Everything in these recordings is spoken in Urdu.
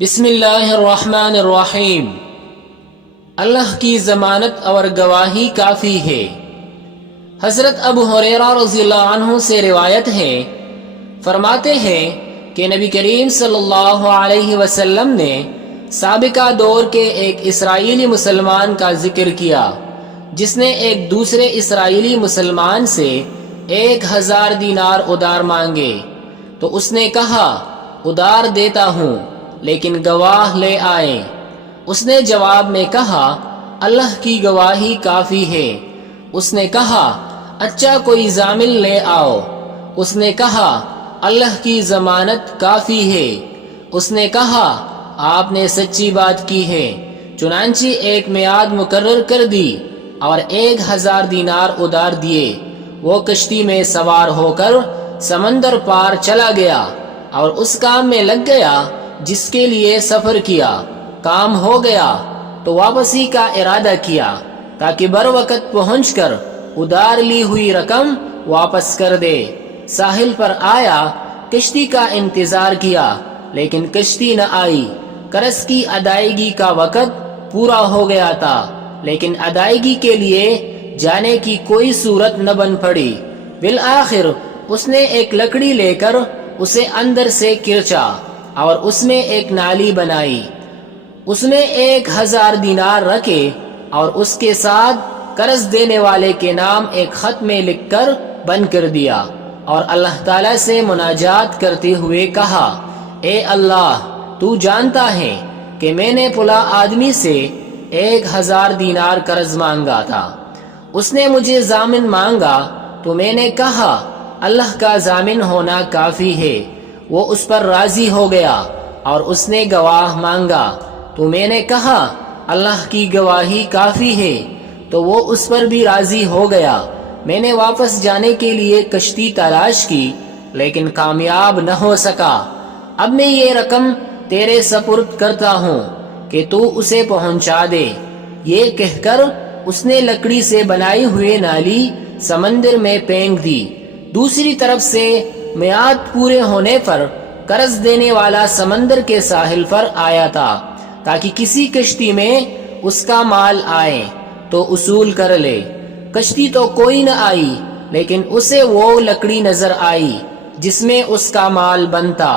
بسم اللہ الرحمن الرحیم۔ اللہ کی ضمانت اور گواہی کافی ہے۔ حضرت ابو ہریرہ رضی اللہ عنہ سے روایت ہے، فرماتے ہیں کہ نبی کریم صلی اللہ علیہ وسلم نے سابقہ دور کے ایک اسرائیلی مسلمان کا ذکر کیا جس نے ایک دوسرے اسرائیلی مسلمان سے 1000 دینار ادار مانگے، تو اس نے کہا ادار دیتا ہوں لیکن گواہ لے آئیں۔ اس نے جواب میں کہا اللہ کی گواہی کافی ہے۔ اس نے کہا اچھا کوئی ضامن لے آؤ۔ اس نے کہا اللہ کی ضمانت کافی ہے۔ اس نے کہا آپ نے سچی بات کی ہے۔ چنانچہ ایک میعاد مقرر کر دی اور 1000 دینار ادار دیے۔ وہ کشتی میں سوار ہو کر سمندر پار چلا گیا اور اس کام میں لگ گیا جس کے لیے سفر کیا۔ کام ہو گیا تو واپسی کا ارادہ کیا تاکہ بر وقت پہنچ کر ادار لی ہوئی رقم واپس کر دے۔ ساحل پر آیا، کشتی کا انتظار کیا لیکن کشتی نہ آئی۔ قرض کی ادائیگی کا وقت پورا ہو گیا تھا لیکن ادائیگی کے لیے جانے کی کوئی صورت نہ بن پڑی۔ بالآخر اس نے ایک لکڑی لے کر اسے اندر سے کرچا اور اس میں ایک نالی بنائی۔ اس میں 1000 دینار رکھے اور اس کے ساتھ قرض دینے والے کے نام ایک خط میں لکھ کر بند کر دیا اور اللہ تعالیٰ سے مناجات کرتے ہوئے کہا اے اللہ، تو جانتا ہے کہ میں نے فلاں آدمی سے 1000 دینار قرض مانگا تھا۔ اس نے مجھے ضامن مانگا تو میں نے کہا اللہ کا ضامن ہونا کافی ہے۔ وہ اس پر راضی ہو گیا اور اس نے گواہ مانگا تو میں نے کہا اللہ کی گواہی کافی ہے، تو وہ اس پر بھی راضی ہو گیا۔ میں نے واپس جانے کے لیے کشتی تلاش کی لیکن کامیاب نہ ہو سکا۔ اب میں یہ رقم تیرے سپرد کرتا ہوں کہ تو اسے پہنچا دے۔ یہ کہہ کر اس نے لکڑی سے بنائی ہوئی نالی سمندر میں پھینک دی۔ دوسری طرف سے میعاد پورے ہونے پر قرض دینے والا سمندر کے ساحل پر آیا تھا تاکہ کسی کشتی میں اس کا مال آئے تو اصول کر لے۔ کشتی تو کوئی نہ آئی لیکن اسے وہ لکڑی نظر آئی جس میں اس کا مال بنتا۔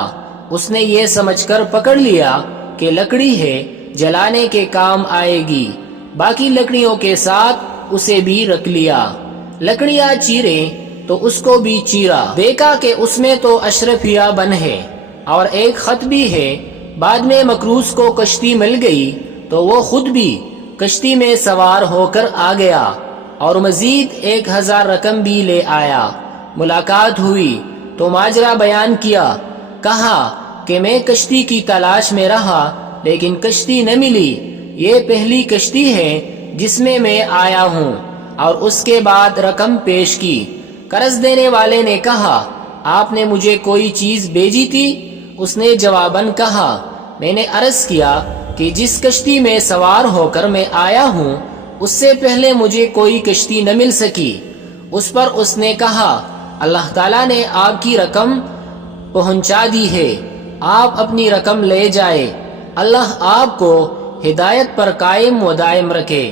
اس نے یہ سمجھ کر پکڑ لیا کہ لکڑی ہے، جلانے کے کام آئے گی۔ باقی لکڑیوں کے ساتھ اسے بھی رکھ لیا۔ لکڑیاں چیرے تو اس کو بھی چیرا، دیکھا کہ اس میں تو اشرفیہ بن ہے اور ایک خط بھی ہے۔ بعد میں مکروز کو کشتی مل گئی تو وہ خود بھی کشتی میں سوار ہو کر آ گیا اور مزید 1000 رقم بھی لے آیا۔ ملاقات ہوئی تو ماجرا بیان کیا، کہا کہ میں کشتی کی تلاش میں رہا لیکن کشتی نہ ملی۔ یہ پہلی کشتی ہے جس میں آیا ہوں، اور اس کے بعد رقم پیش کی۔ قرض دینے والے نے کہا آپ نے مجھے کوئی چیز بھیجی تھی؟ اس نے جواباً کہا میں نے عرض کیا کہ جس کشتی میں سوار ہو کر میں آیا ہوں اس سے پہلے مجھے کوئی کشتی نہ مل سکی۔ اس پر اس نے کہا اللہ تعالیٰ نے آپ کی رقم پہنچا دی ہے، آپ اپنی رقم لے جائے۔ اللہ آپ کو ہدایت پر قائم و دائم رکھے۔